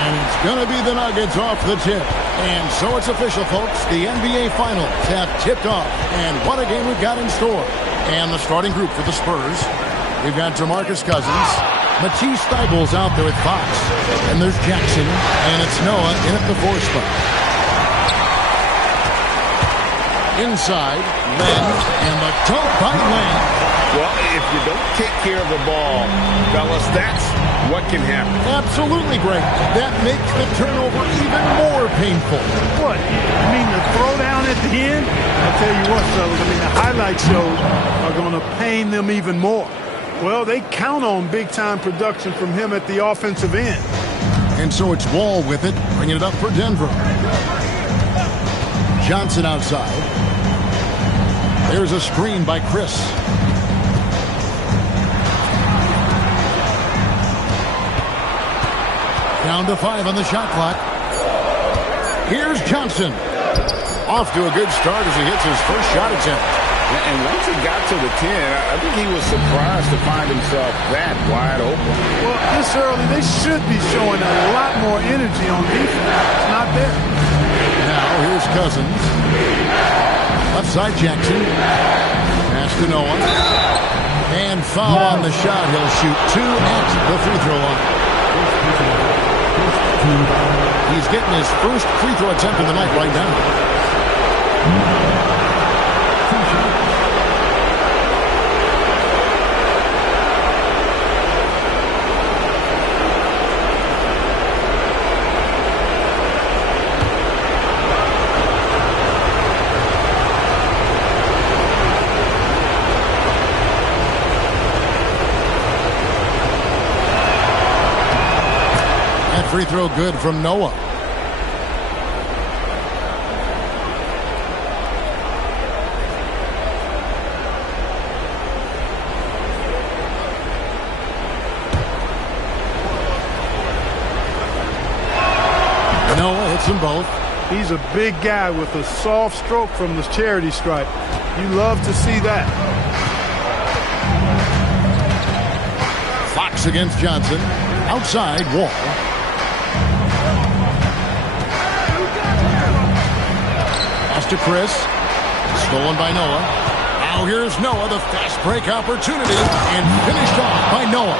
And it's going to be the Nuggets off the tip. And so it's official, folks. The NBA Finals have tipped off. And what a game we've got in store. And the starting group for the Spurs. We've got DeMarcus Cousins. Matisse Thybulle's out there with Fox. And there's Jackson. And it's Noah in at the 4 spot. Inside, Len. And the dunk by Len. Well, if you don't take care of the ball, fellas, that's what can happen. Absolutely great. That makes the turnover even more painful. What? I mean, the throwdown at the end? I'll tell you what, fellas. I mean, the highlight shows are going to pain them even more. Well, they count on big-time production from him at the offensive end. And so it's Wall with it, bringing it up for Denver. Johnson outside. There's a screen by Chris. Down to 5 on the shot clock. Here's Johnson. Off to a good start as he hits his first shot attempt. And once he got to the 10, I think he was surprised to find himself that wide open. Well, this early, they should be showing a lot more energy on defense. It's not there. Now, here's Cousins. Left side, Jackson. Pass to Noah. And foul on the shot. He'll shoot 2 at the free throw line. He's getting his first free throw attempt of the night right now. Free throw good from Noah. Noah hits them both. He's a big guy with a soft stroke from the charity stripe. You love to see that. Fox against Johnson. Outside, Wall. To Chris. Stolen by Noah. Now here's Noah, the fast break opportunity, and finished off by Noah.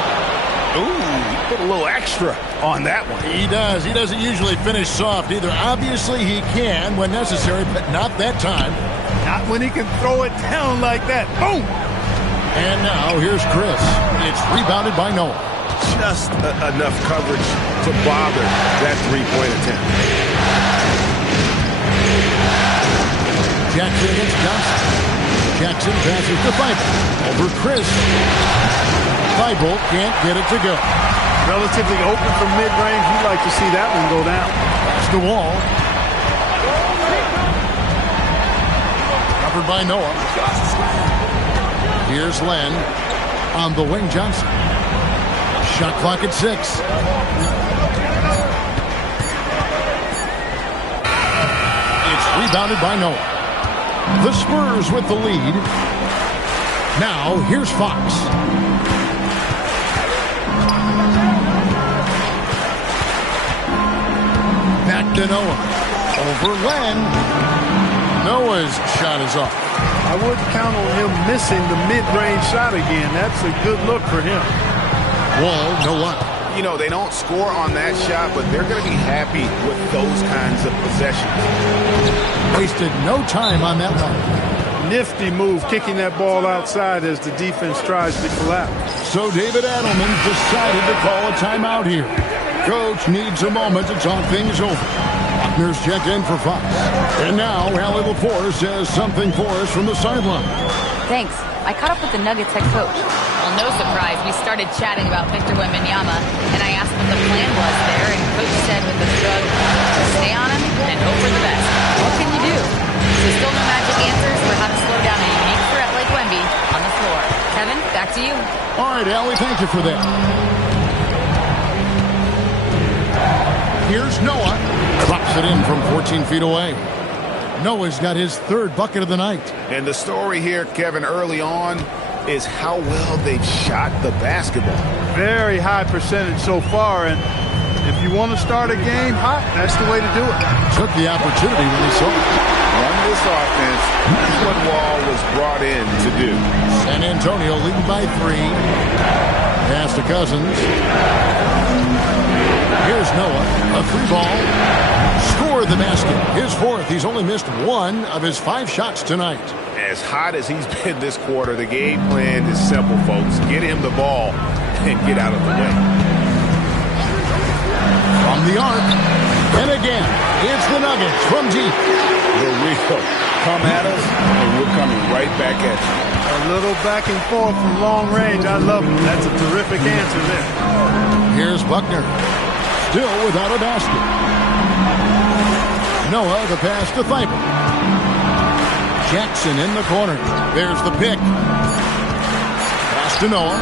Ooh, he put a little extra on that one. He does. He doesn't usually finish soft either. Obviously, he can when necessary, but not that time. Not when he can throw it down like that. Boom! And now here's Chris. It's rebounded by Noah. Just enough coverage to bother that three-point attempt. Jackson against Johnson. Jackson passes to Thibault. Over Chris. Thibault can't get it to go. Relatively open from mid-range. You'd like to see that one go down. Pass the Wall. Covered by Noah. Here's Len on the wing. Johnson. Shot clock at 6. It's rebounded by Noah. The Spurs with the lead. Now, here's Fox. Back to Noah. Over Len. Noah's shot is off. I wouldn't count on him missing the mid-range shot again. That's a good look for him. Wall, Noah. You know, they don't score on that shot, but they're going to be happy with those kinds of possessions. Wasted no time on that one. Nifty move, kicking that ball outside as the defense tries to collapse. So David Adelman decided to call a timeout here. Coach needs a moment to talk things over. Buckner's checked in for Fox. And now Allie LaForce has something for us from the sideline. Thanks. I caught up with the Nuggets head coach. Well, no surprise. We started chatting about Victor Wembanyama, and I asked what the plan was there, and Coach said with a shrug, stay on him and hope for the best. What can you do? So still no magic answers for how to slow down a unique threat like Wemby on the floor. Kevin, back to you. All right, Allie, thank you for that. Here's Noah. Drops it in from 14 feet away. Noah's got his third bucket of the night. And the story here, Kevin, early on, is how well they've shot the basketball. Very high percentage so far, and if you want to start a game hot, that's the way to do it. Took the opportunity when he saw it. Run this offense. That's what Wall was brought in to do. San Antonio leading by 3. Pass to Cousins. Here's Noah. A 3-ball. Score the basket. His 4th. He's only missed 1 of his 5 shots tonight. As hot as he's been this quarter, the game plan is simple, folks. Get him the ball and get out of the way. From the arc. And again, it's the Nuggets from deep. The real come at us, and we're coming right back at you. A little back and forth from long range. I love it. That's a terrific answer there. Here's Buckner. Still without a basket. Noah, the pass to Thibault. Jackson in the corner. There's the pick. Pass to Noah.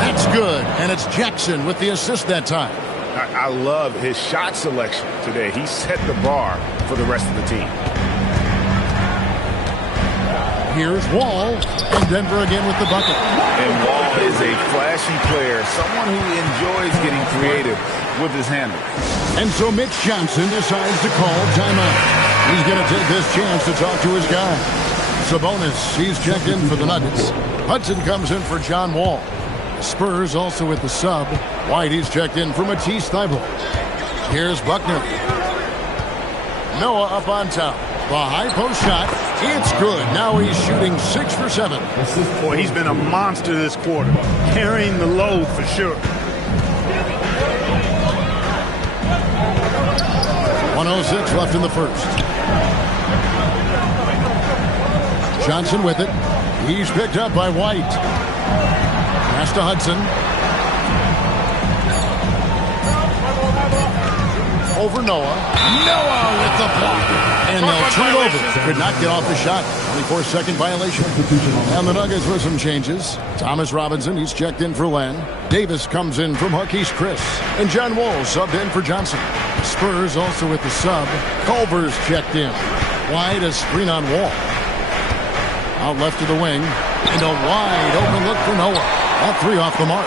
That's good. And it's Jackson with the assist that time. I love his shot selection today. He set the bar for the rest of the team. Here's Wall, and Denver again with the bucket. And Wall is a flashy player, someone who enjoys getting creative with his handle. And so Mitch Johnson decides to call timeout. He's going to take this chance to talk to his guy. Sabonis, he's checked in for the Nuggets. Hudson comes in for John Wall. Spurs also with the sub. White, he's checked in for Matisse Thybulle. Here's Buckner. Noah up on top. The high post shot. It's good. Now he's shooting 6 for 7. Boy, he's been a monster this quarter. Carrying the load for sure. 1:06 left in the first. Johnson with it. He's picked up by White. Pass to Hudson. Over Noah. Noah with the block. And they'll turn it over. Could not get off the shot. 24-second violation. And the Nuggets with some changes. Thomas Robinson, he's checked in for Len. Davis comes in from Marquise Chris. And John Wall subbed in for Johnson. Spurs also with the sub. Culver's checked in. Wide a screen on Wall. Out left to the wing. And a wide open look for Noah. All 3 off the mark.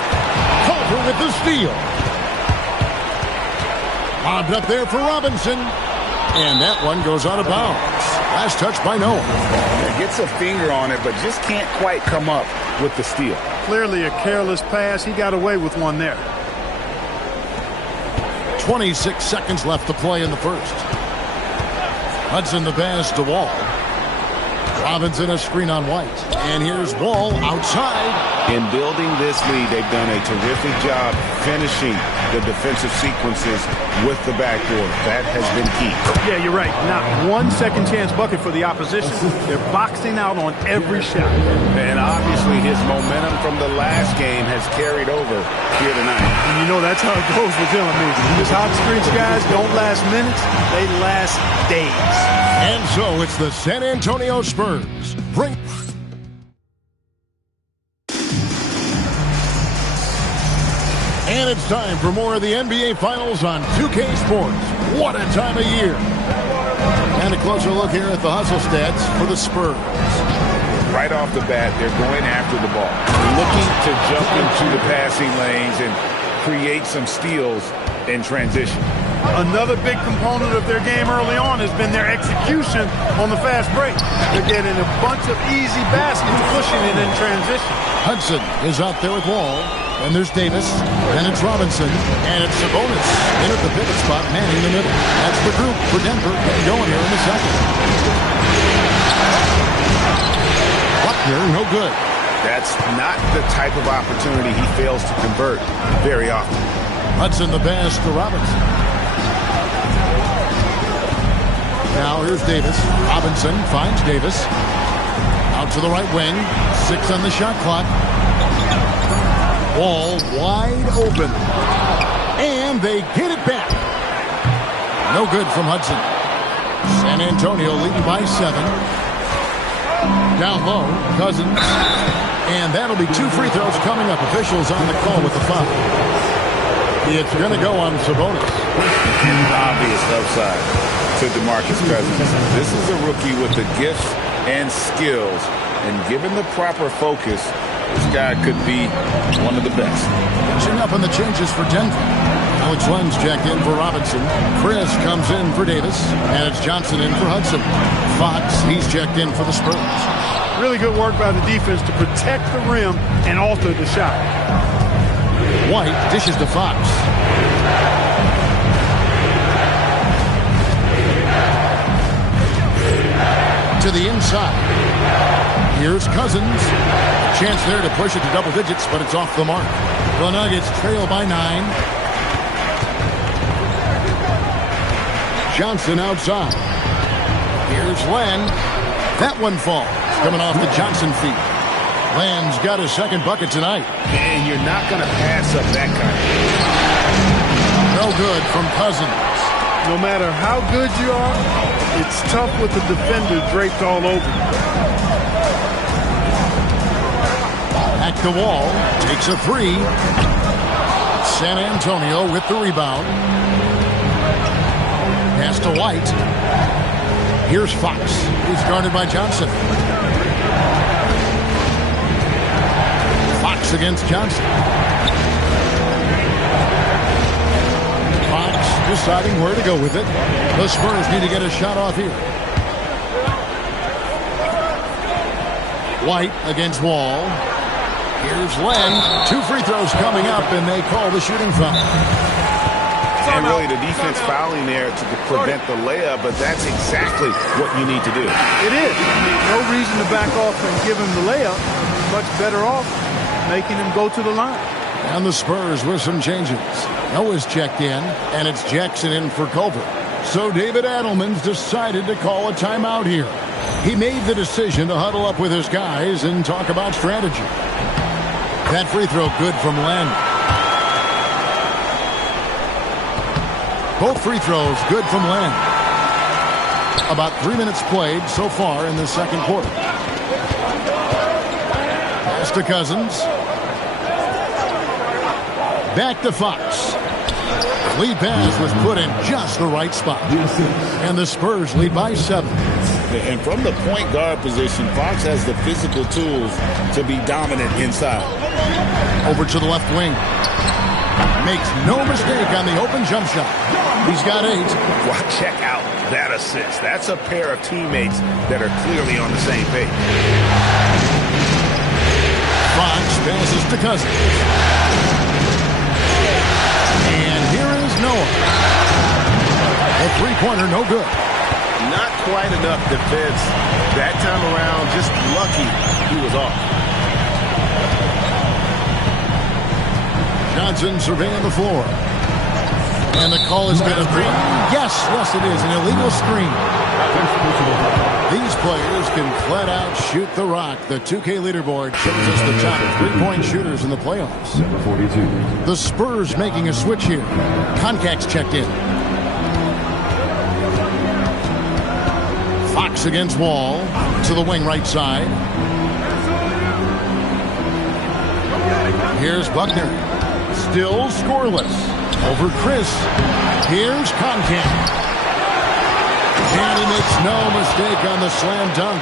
Culver with the steal. Lobbed up there for Robinson. And that one goes out of bounds. Last touch by Noah. Gets a finger on it, but just can't quite come up with the steal. Clearly a careless pass. He got away with one there. 26 seconds left to play in the first. Hudson the pass to Wall. Robinson a screen on White. And here's Wall outside. In building this lead, they've done a terrific job finishing the defensive sequences with the backboard. That has been key. Yeah, you're right. Not one second chance bucket for the opposition. They're boxing out on every shot. And obviously his momentum from the last game has carried over here tonight. And you know that's how it goes with him. I mean, these hot streaks guys don't last minutes. They last days. And so it's the San Antonio Spurs. And it's time for more of the NBA Finals on 2K Sports. What a time of year. And a closer look here at the hustle stats for the Spurs. Right off the bat, they're going after the ball, looking to jump into the passing lanes and create some steals in transition. Another big component of their game early on has been their execution on the fast break. They're getting a bunch of easy baskets, pushing it in transition. Hudson is out there with Wall. And there's Davis. And it's Robinson. And it's Sabonis in at the pivot spot, manning the middle. That's the group for Denver getting going here in the second. Buckner, no good. That's not the type of opportunity he fails to convert very often. Hudson the pass to Robinson. Now here's Davis. Robinson finds Davis. Out to the right wing. 6 on the shot clock. Wall wide open. And they get it back. No good from Hudson. San Antonio leading by 7. Down low, Cousins. And that'll be 2 free throws coming up. Officials on the call with the foul. It's going to go on Sabonis. Obvious upside to DeMarcus Cousins. This is a rookie with the gifts and skills And given the proper focus, this guy could be one of the best. Catching up on the changes for Denver. Alex Len's checked in for Robinson. Chris comes in for Davis. And it's Johnson in for Hudson. Fox, he's checked in for the Spurs. Really good work by the defense to protect the rim and alter the shot. White dishes to Fox. To the inside. Here's Cousins. Chance there to push it to double digits, but it's off the mark. The Nuggets trail by 9. Johnson outside. Here's Len. That one falls. Coming off the Johnson feet. Len's got his second bucket tonight. And you're not going to pass up that kind of thing. No good from Cousins. No matter how good you are, it's tough with the defender draped all over you. At the wall, takes a 3. San Antonio with the rebound. Pass to White. Here's Fox. He's guarded by Johnson. Fox against Johnson. Fox deciding where to go with it. The Spurs need to get a shot off here. White against Wall. Here's Len. 2 free throws coming up, and they call the shooting foul. And really the defense fouling there to prevent the layup, but that's exactly what you need to do. It is. No reason to back off and give him the layup. Much better off making him go to the line. And the Spurs with some changes. Noah's checked in, and it's Jackson in for Culver. So David Adelman's decided to call a timeout here. He made the decision to huddle up with his guys and talk about strategy. That free throw good from Len. Both free throws good from Len. About 3 minutes played so far in the second quarter. Pass to Cousins. Back to Fox. Lead pass was put in just the right spot. And the Spurs lead by 7. And from the point guard position, Fox has the physical tools to be dominant inside. Over to the left wing. Makes no mistake on the open jump shot. He's got 8. Wow, check out that assist. That's a pair of teammates that are clearly on the same page. Fox passes to Cousins. And here is Noah. A three-pointer, no good. Not quite enough defense that time around. Just lucky he was off. Johnson surveying the floor. And the call is going to be, yes, it is, an illegal screen. These players can flat out shoot the rock. The 2K leaderboard shows us the top 3-point shooters in the playoffs. Number 42. The Spurs making a switch here. Koncak's checked in. Fox against Wall. To the wing right side. Here's Buckner. Still scoreless. Over Chris. Here's Koncak. And he makes no mistake on the slam dunk.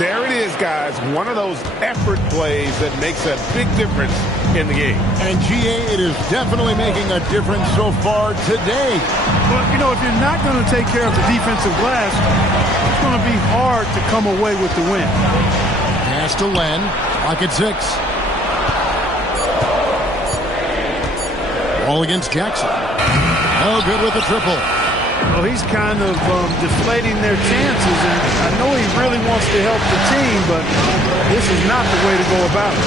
There it is, guys. One of those effort plays that makes a big difference in the game. And GA, it is definitely making a difference so far today. Well, you know, if you're not going to take care of the defensive glass, it's going to be hard to come away with the win. Pass to Len. Clock at 6. Ball against Jackson. No good with the triple. Well, he's kind of deflating their chances, and I know he really wants to help the team, but this is not the way to go about it.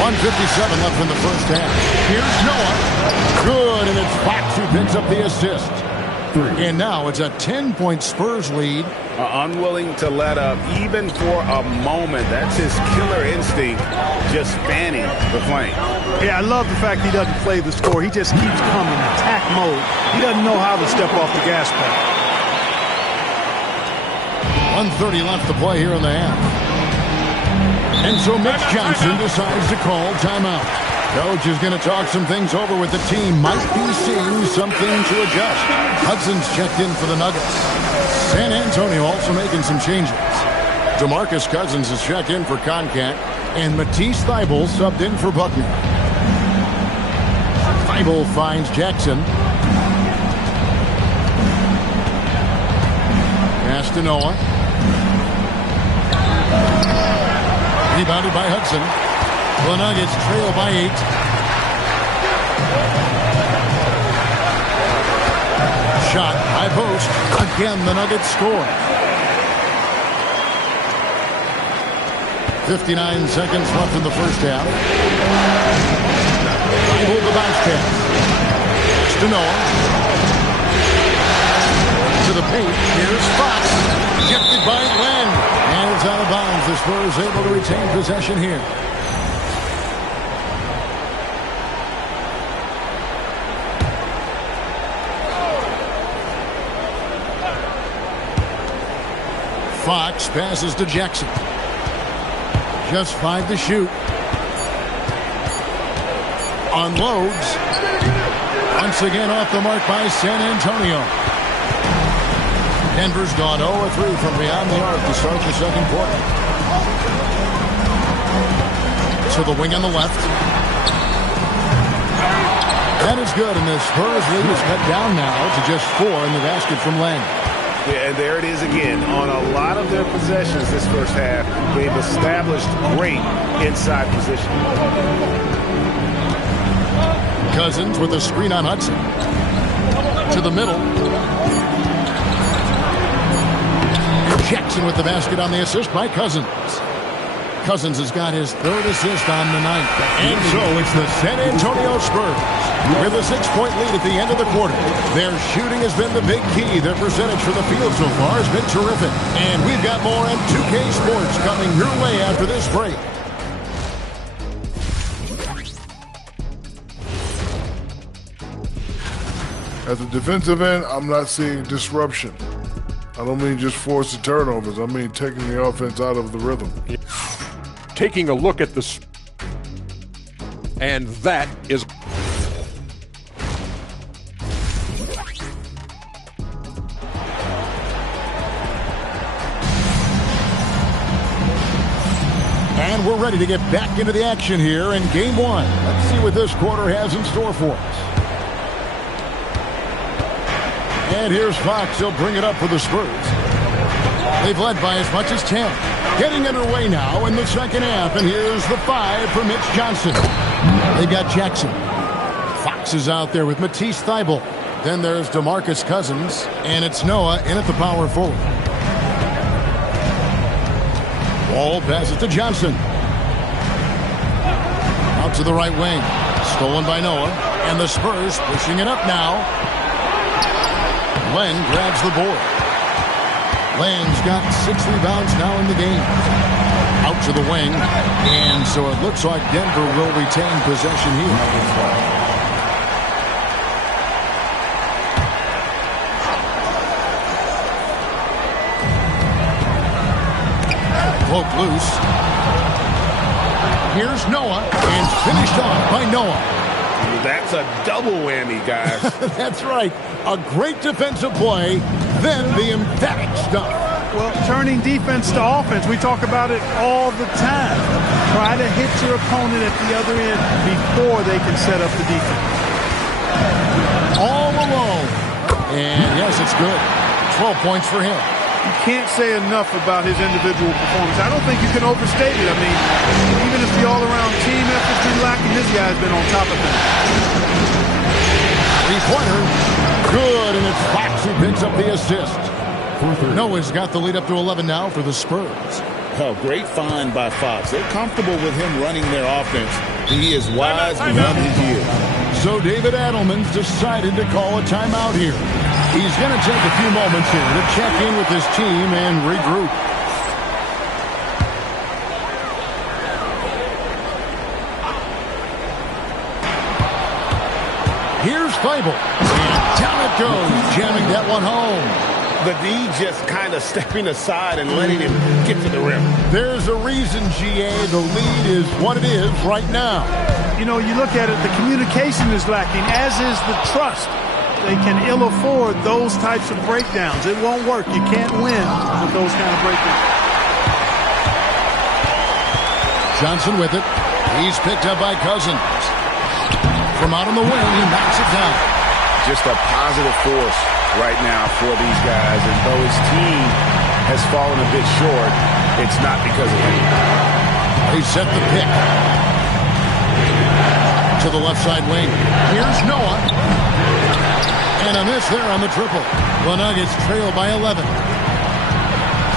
1:57 left in the first half. Here's Noah. Good, and it's Fox who picks up the assist. And now it's a 10-point Spurs lead. Unwilling to let up even for a moment. That's his killer instinct, just fanning the flame. Yeah, I love the fact he doesn't play the score. He just keeps coming, attack mode. He doesn't know how to step off the gas pedal. 1:30 left to play here in the half. And so Mitch Johnson decides to call timeout. Coach is going to talk some things over with the team. Might be seeing something to adjust. Hudson's checked in for the Nuggets. San Antonio also making some changes. DeMarcus Cousins is checked in for Concat. And Matisse Thybulle subbed in for Buckner. Thybulle finds Jackson. Pass to Noah. Rebounded by Hudson. The Nuggets trail by 8. Shot, high post. Again, the Nuggets score. 59 seconds left in the first half. Hold the bounce pass. To Noah. To the paint. Here's Fox. Ejected by Len. And it's out of bounds. The Spurs able to retain possession here. Fox passes to Jackson. Just 5 to shoot. Unloads. Once again off the mark by San Antonio. Denver's gone 0-3 from beyond the arc to start the second quarter. To the wing on the left. That is good, and the Spurs lead is cut down now to just 4 in the basket from Len. Yeah, and there it is again. On a lot of their possessions this first half, they've established great inside position. Cousins with a screen on Hudson. To the middle. And Jackson with the basket on the assist by Cousins. Cousins has got his 3rd assist on the night. And so it's the San Antonio Spurs with a 6-point lead at the end of the quarter. Their shooting has been the big key. Their percentage for the field so far has been terrific. And we've got more on 2K Sports coming your way after this break. At the defensive end, I'm not seeing disruption. I don't mean just forced turnovers. I mean taking the offense out of the rhythm. Taking a look at this, and that is and we're ready to get back into the action here in game 1. Let's see what this quarter has in store for us. And here's Fox. He'll bring it up for the Spurs. They've led by as much as 10. Getting underway now in the second half. And here's the 5 for Mitch Johnson. They've got Jackson. Fox is out there with Matisse Thybulle. Then there's DeMarcus Cousins. And it's Noah in at the power forward. Ball passes to Johnson. Out to the right wing. Stolen by Noah. And the Spurs pushing it up now. Len grabs the board. Len's got 6 rebounds now in the game. Out to the wing. And so it looks like Denver will retain possession here. Poke loose. Here's Noah. And finished off by Noah. That's a double whammy, guys. That's right. A great defensive play, then the emphatic stuff. Well, turning defense to offense, we talk about it all the time. Try to hit your opponent at the other end before they can set up the defense. All alone. And yes, it's good. 12 points for him. You can't say enough about his individual performance. I don't think you can overstate it. I mean, even if the all-around team effort's been lacking, this guy's been on top of it. Three-pointer. Good, and it's Fox who picks up the assist. Noah's got the lead up to 11 now for the Spurs. Oh, great find by Fox. They're comfortable with him running their offense. He is wise beyond his years. So David Adelman's decided to call a timeout here. He's going to take a few moments here to check in with his team and regroup. Here's Thybulle. And down it goes, jamming that one home. The D just kind of stepping aside and letting him get to the rim. There's a reason, GA, the lead is what it is right now. You know, you look at it, the communication is lacking, as is the trust. They can ill afford those types of breakdowns. It won't work. You can't win with those kind of breakdowns. Johnson with it. He's picked up by Cousins. From out on the wing, he knocks it down. Just a positive force right now for these guys. And though his team has fallen a bit short, it's not because of him. They set the pick. To the left side wing. Here's Noah. And a miss there on the triple. The Nuggets trail by 11.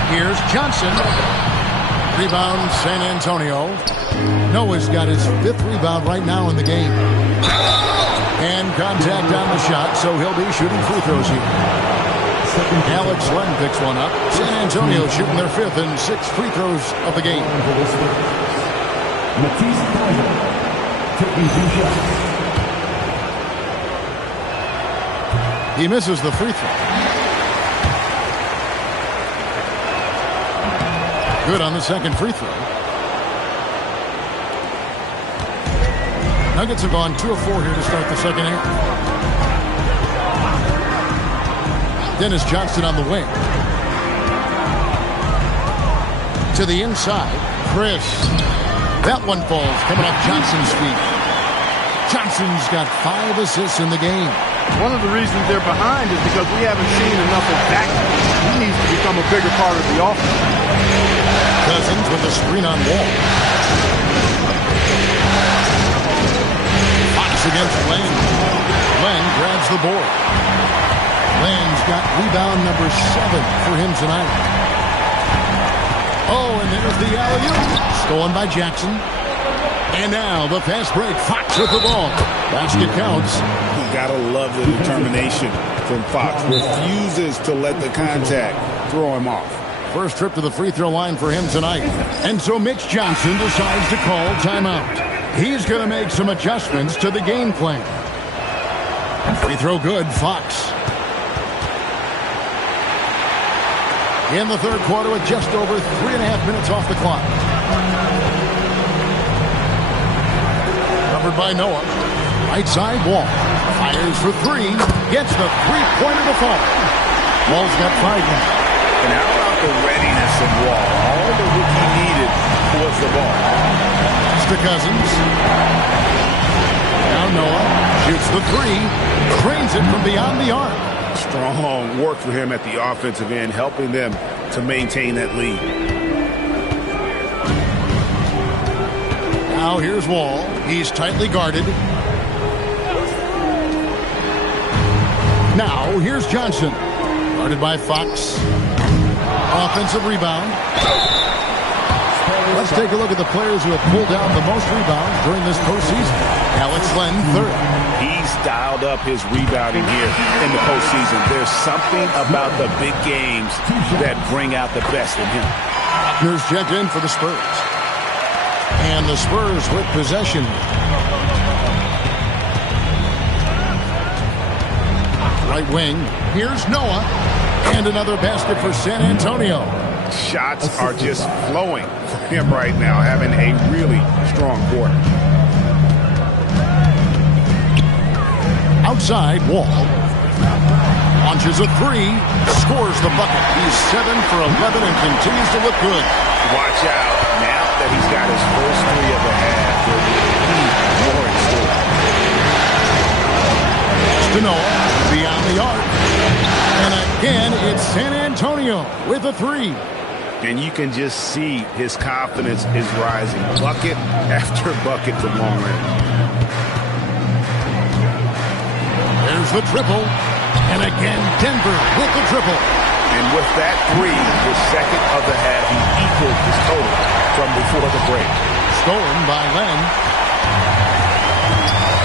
Here's Johnson. Rebound, San Antonio. Noah's got his 5th rebound right now in the game. And contact on the shot, so he'll be shooting free throws here. Alex Len picks one up. San Antonio shooting their 5th and 6th free throws of the game. He misses the free throw. Good on the second free throw. Nuggets have gone 2 of 4 here to start the second half. Dennis Johnson on the wing. To the inside. Chris. That one falls coming off Johnson's feet. Johnson's got 5 assists in the game. One of the reasons they're behind is because we haven't seen enough of that. He needs to become a bigger part of the offense. Cousins with a screen on Wall. Fox against Lane. Len grabs the board. Lane's got rebound number 7 for him tonight. Oh, and there's the alley-oop. Stolen by Jackson. And now the fast break. Fox with the ball. Basket counts. You gotta love the determination from Fox. Refuses to let the contact throw him off. First trip to the free throw line for him tonight. And so Mitch Johnson decides to call timeout. He's going to make some adjustments to the game plan. Free throw good, Fox. In the third quarter with just over 3.5 minutes off the clock. Covered by Noah. Right side, Wall. Fires for 3. Gets the three-pointer to fall. Wall's got 5 now. And how about the readiness of Wall? All the rookie needed was the ball. It's to Cousins. Now Noah shoots the 3. Cranes it from beyond the arc. Strong work for him at the offensive end, helping them to maintain that lead. Now here's Wall. He's tightly guarded. Now here's Johnson. Guarded by Fox. Offensive rebound. Let's take a look at the players who have pulled down the most rebounds during this postseason. Alex Len, 3rd. He's dialed up his rebounding here in the postseason. There's something about the big games that bring out the best in him. Buckner's checked in for the Spurs. And the Spurs with possession. Right wing. Here's Noah. And another basket for San Antonio. Shots are just flowing for him right now, having a really strong quarter. Outside, Wall. Launches a 3. Scores the bucket. He's 7 for 11 and continues to look good. Watch out. Now that he's got his first 3 of the half, there'll be more in store. To Noah. Beyond the arc. And again, it's San Antonio with a 3. And you can just see his confidence is rising. Bucket after bucket from long range. There's the triple. And again, Denver with the triple. And with that 3, the second of the half, he equaled his total from before the break. Stolen by Len.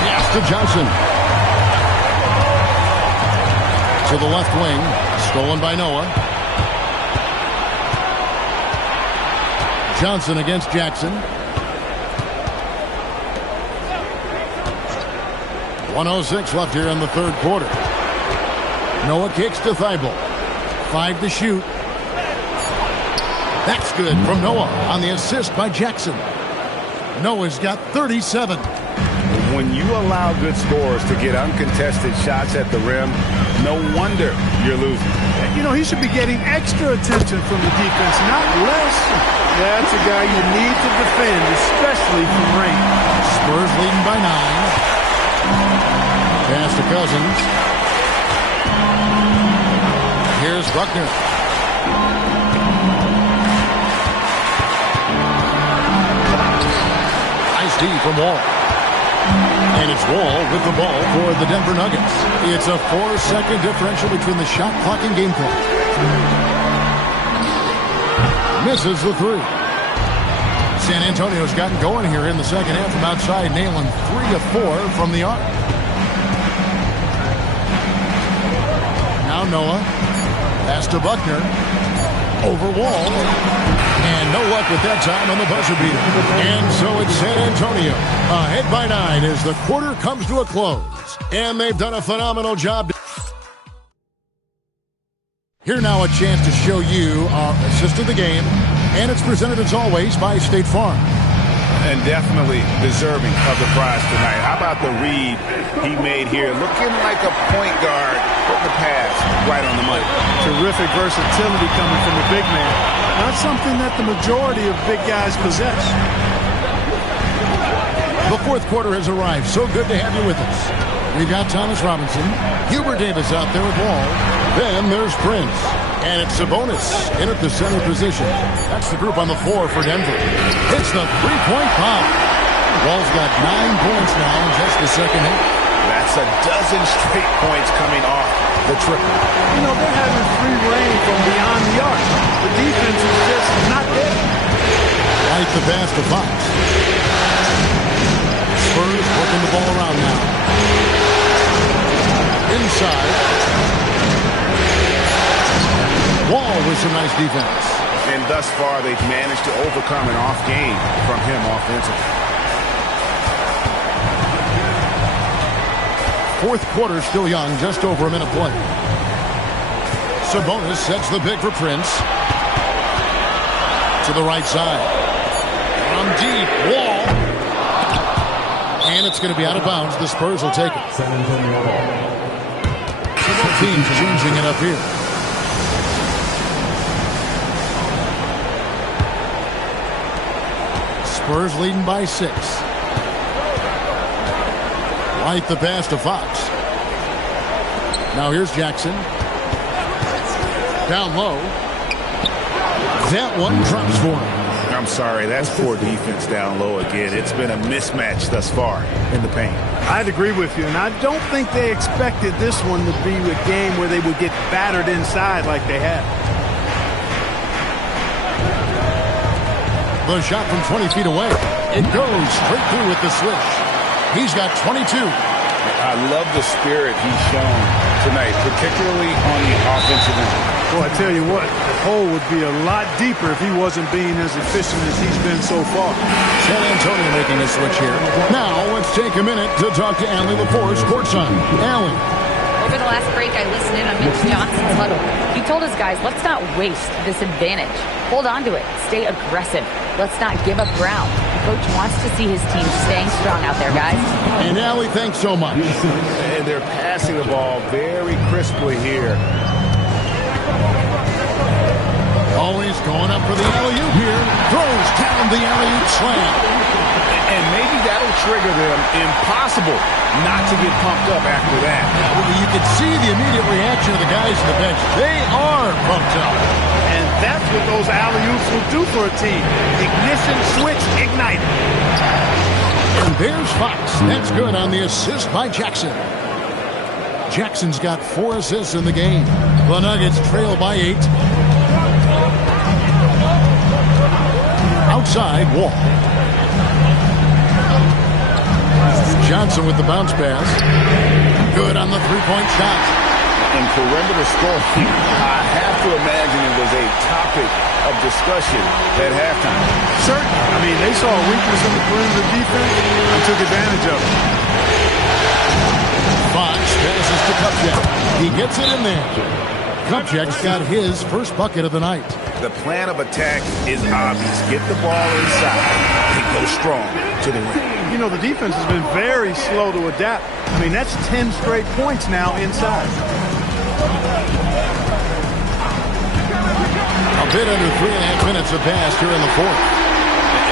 Yes, to Johnson. To the left wing. Stolen by Noah. Johnson against Jackson. 1:06 left here in the third quarter. Noah kicks to Thibault. 5 to shoot. That's good from Noah on the assist by Jackson. Noah's got 37. When you allow good scorers to get uncontested shots at the rim, no wonder you're losing. You know, he should be getting extra attention from the defense, not less. That's a guy you need to defend, especially from range. Spurs leading by 9. Pass to Cousins. Here's Buckner. Nice D from Wall. And it's Wall with the ball for the Denver Nuggets. It's a 4-second differential between the shot clock and game clock. Misses the 3. San Antonio's gotten going here in the second half from outside, nailing 3 of 4 from the arc. Now Noah. Pass to Buckner. Over Wall. And no luck with that time on the buzzer beater. And so it's San Antonio ahead by 9 as the quarter comes to a close. And they've done a phenomenal job. Here now a chance to show you our assist of the game. And it's presented as always by State Farm. And definitely deserving of the prize tonight. How about the read he made here? Looking like a point guard, putting the pass right on the money. Terrific versatility coming from the big man. Not something that the majority of big guys possess. The fourth quarter has arrived. So good to have you with us. We've got Thomas Robinson, Hubert Davis out there with Wall. Then there's Prince. And it's Sabonis in at the center position. That's the group on the floor for Denver. Hits the three-point bomb. Wall's got 9 points now in just the second half. That's a dozen straight points coming off the triple. You know, they're having free reign from beyond the arc. The defense is just not there. Like the pass to Fox. Spurs working the ball around now. Inside. Wall with some nice defense. And thus far, they've managed to overcome an off game from him offensively. Fourth quarter still young, just over a minute play. Sabonis sets the pick for Prince. To the right side. From deep, Wall. And it's going to be out of bounds. The Spurs will take it. So both teams changing it up here. Spurs leading by 6. Right the pass to Fox. Now here's Jackson. Down low. That one drops for him. I'm sorry, that's poor defense down low again. It's been a mismatch thus far in the paint. I'd agree with you, and I don't think they expected this one to be a game where they would get battered inside like they have. The shot from 20 feet away. It goes straight through with the switch. He's got 22. I love the spirit he's shown tonight, particularly on the offensive end. Well, I tell you what, the hole would be a lot deeper if he wasn't being as efficient as he's been so far. San Antonio making the switch here. Now, let's take a minute to talk to Allie Lepore, courtside. Allie. Over the last break, I listened in on Mitch Johnson's huddle. He told his guys, let's not waste this advantage. Hold on to it. Stay aggressive. Let's not give up ground. The coach wants to see his team staying strong out there, guys. And Allie, thanks so much. And they're passing the ball very crisply here. Always going up for the alley-oop here. Throws down the alley-oop slam. And maybe that'll trigger them. Impossible not to get pumped up after that. You can see the immediate reaction of the guys on the bench. They are pumped up. And that's what those alley-oops will do for a team. Ignition switch ignited. And there's Fox. That's good on the assist by Jackson. Jackson's got 4 assists in the game. The Nuggets trail by 8. Outside, Wall. Johnson with the bounce pass. Good on the three-point shot. And perimeter scoring, I have to imagine it was a topic of discussion at halftime. Certainly. I mean, they saw a weakness in the perimeter defense and took advantage of it. Fox passes to Kupchak. He gets it in there. Kupchak's got his first bucket of the night. The plan of attack is obvious. Get the ball inside and go strong to the rim. You know, the defense has been very slow to adapt. I mean, that's 10 straight points now inside. A bit under 3.5 minutes have passed here in the fourth.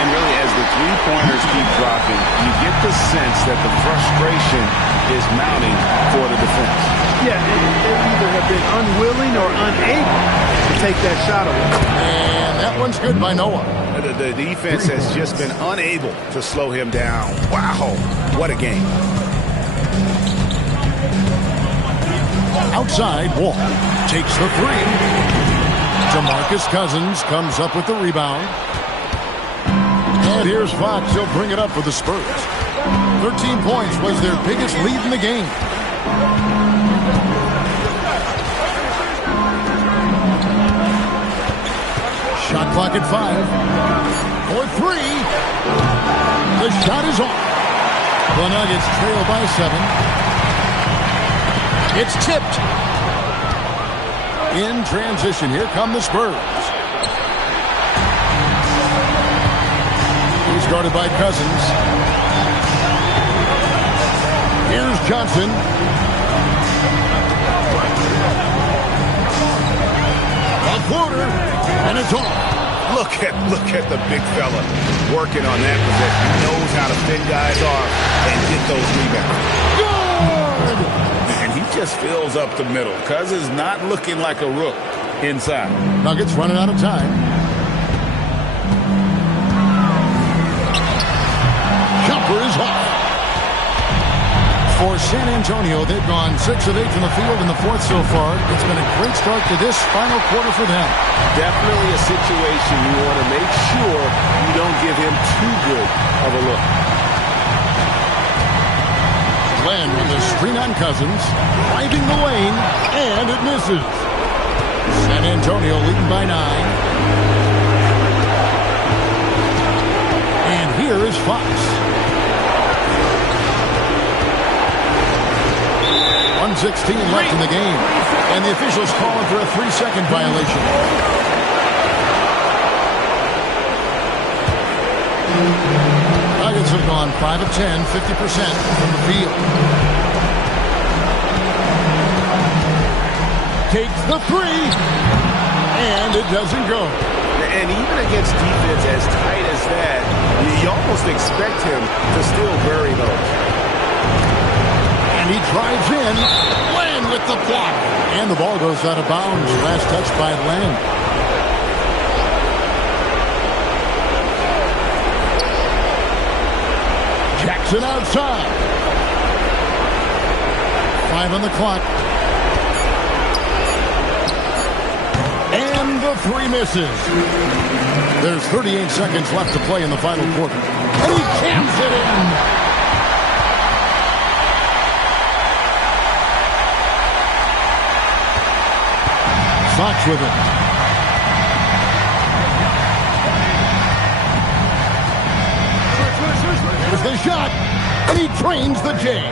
And really, as the three-pointers keep dropping, you get the sense that the frustration is mounting for the defense. Yeah, they either have been unwilling or unable to take that shot away. And that one's good by Noah. The defense has just been unable to slow him down. Wow, what a game. Outside, Wall takes the three. DeMarcus Cousins comes up with the rebound. And here's Fox. He'll bring it up for the Spurs. 13 points was their biggest lead in the game. Shot clock at 5. For 3. The shot is off. The Nuggets trail by 7. It's tipped. In transition, here come the Spurs. He's guarded by Cousins. Here's Johnson. A floater, and it's off. Look at the big fella working on that possession. He knows how to thin guys off and get those rebounds. Good! And he just fills up the middle. Cousins not looking like a rook inside. Nuggets running out of time. Jumper is off. For San Antonio, they've gone 6 of 8 from the field in the fourth so far. It's been a great start to this final quarter for them. Definitely a situation you want to make sure you don't give him too good of a look. Glenn with the screen on Cousins, driving the lane, and it misses. San Antonio leading by 9. And here is Fox. 1:16 left in the game. And the officials calling for a 3-second violation. Nuggets have gone 5 of 10, 50% from the field. Takes the 3, and it doesn't go. And even against defense as tight as that, you almost expect him to still bury those. And he drives in. Len with the block. And the ball goes out of bounds. Last touch by Len. Jackson outside. 5 on the clock. And the 3 misses. There's 38 seconds left to play in the final quarter. And he jams it in. Fox with it. Here's the shot, and he trains the J.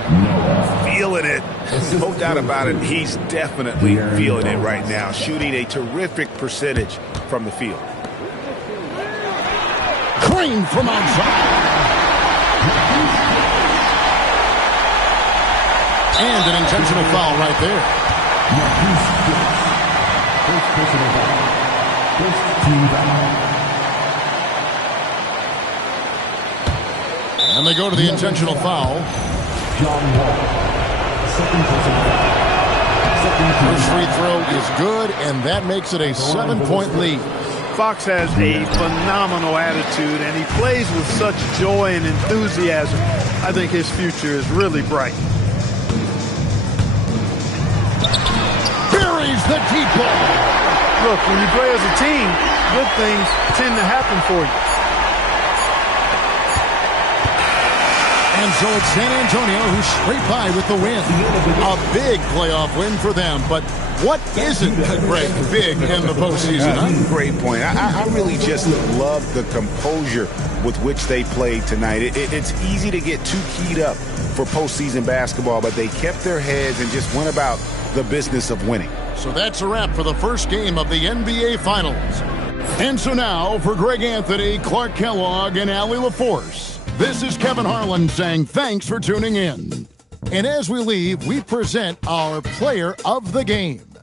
Feeling it. No doubt about it. He's definitely feeling it right now. Shooting a terrific percentage from the field. Crane from outside. And an intentional foul right there. And they go to the intentional foul. First free throw is good, and that makes it a 7-point lead. Fox has a phenomenal attitude, and he plays with such joy and enthusiasm. I think his future is really bright. Buries the deep ball. Look, when you play as a team, good things tend to happen for you. And so it's San Antonio who scraped by with the win. A big playoff win for them. But what isn't big in the postseason? Huh? Great point. I really just love the composure with which they played tonight. It's easy to get too keyed up for postseason basketball, but they kept their heads and just went about the business of winning. So that's a wrap for the first game of the NBA Finals. And so now, for Greg Anthony, Clark Kellogg, and Allie LaForce, this is Kevin Harlan saying thanks for tuning in. And as we leave, we present our player of the game.